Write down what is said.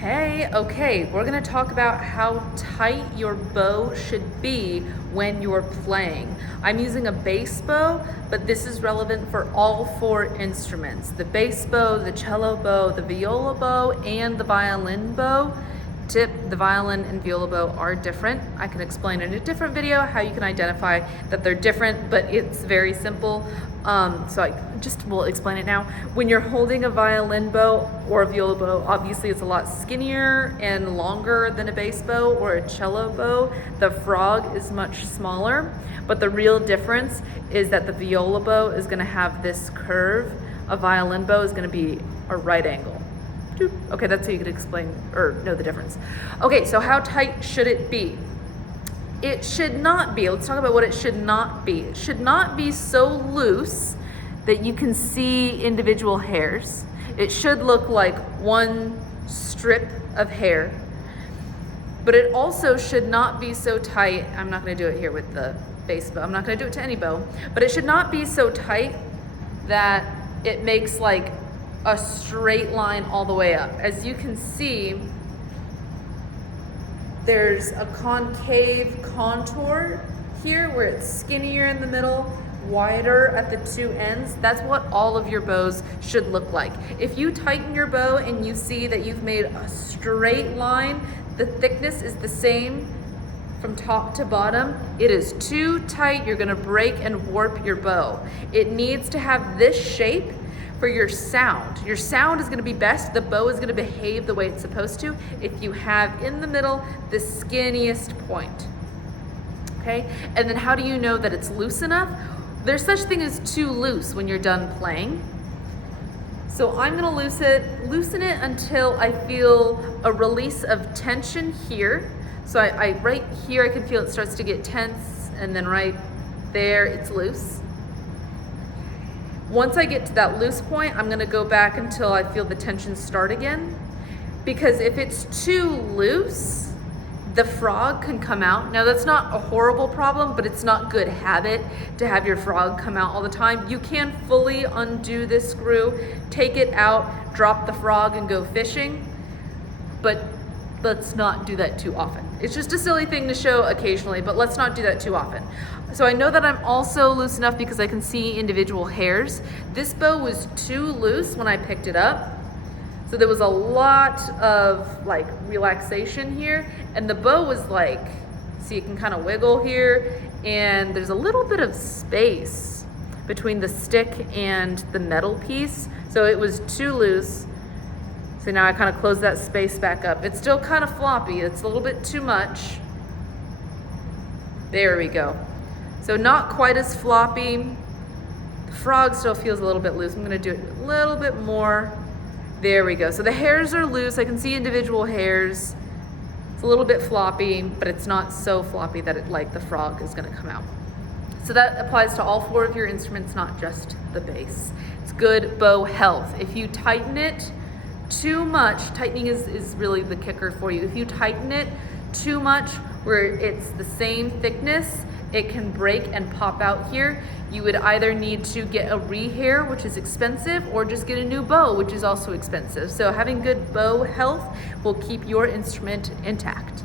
Hey, okay, we're gonna talk about how tight your bow should be when you're playing. I'm using a bass bow, but this is relevant for all four instruments. The bass bow, the cello bow, the viola bow, and the violin bow. The violin and viola bow are different. I can explain in a different video how you can identify that they're different, but it's very simple. So I just will explain it now. When you're holding a violin bow or a viola bow, obviously it's a lot skinnier and longer than a bass bow or a cello bow. The frog is much smaller, but the real difference is that the viola bow is gonna have this curve. A violin bow is gonna be a right angle. Okay, that's how you could explain or know the difference. Okay, so how tight should it be? It should not be, let's talk about what it should not be. It should not be so loose that you can see individual hairs. It should look like one strip of hair, but it also should not be so tight. I'm not gonna do it here with the bass bow. I'm not gonna do it to any bow, but it should not be so tight that it makes like a straight line all the way up. As you can see, there's a concave contour here where it's skinnier in the middle, wider at the two ends. That's what all of your bows should look like. If you tighten your bow and you see that you've made a straight line, the thickness is the same from top to bottom, it is too tight. You're gonna break and warp your bow. It needs to have this shape for your sound. Your sound is gonna be best, the bow is gonna behave the way it's supposed to if you have in the middle the skinniest point, okay? And then how do you know that it's loose enough? There's such thing as too loose when you're done playing. So I'm gonna loosen it until I feel a release of tension here. So I right here, I can feel it starts to get tense, and then right there, it's loose. Once I get to that loose point, I'm gonna go back until I feel the tension start again. Because if it's too loose, the frog can come out. Now that's not a horrible problem, but it's not good habit to have your frog come out all the time. You can fully undo this screw, take it out, drop the frog and go fishing, but let's not do that too often. It's just a silly thing to show occasionally, but let's not do that too often. So I know that I'm also loose enough because I can see individual hairs. This bow was too loose when I picked it up. So there was a lot of like relaxation here, and the bow was like, see, it can kind of wiggle here, and there's a little bit of space between the stick and the metal piece. So it was too loose. So now I kind of close that space back up. It's still kind of floppy. It's a little bit too much. There we go. So not quite as floppy. The frog still feels a little bit loose. I'm gonna do it a little bit more. There we go. So the hairs are loose. I can see individual hairs. It's a little bit floppy, but it's not so floppy that it like the frog is gonna come out. So that applies to all four of your instruments, not just the bass. It's good bow health. If you tighten it too much, tightening is really the kicker for you. If you tighten it too much where it's the same thickness, it can break and pop out here. You would either need to get a rehair, which is expensive, or just get a new bow, which is also expensive. So having good bow health will keep your instrument intact.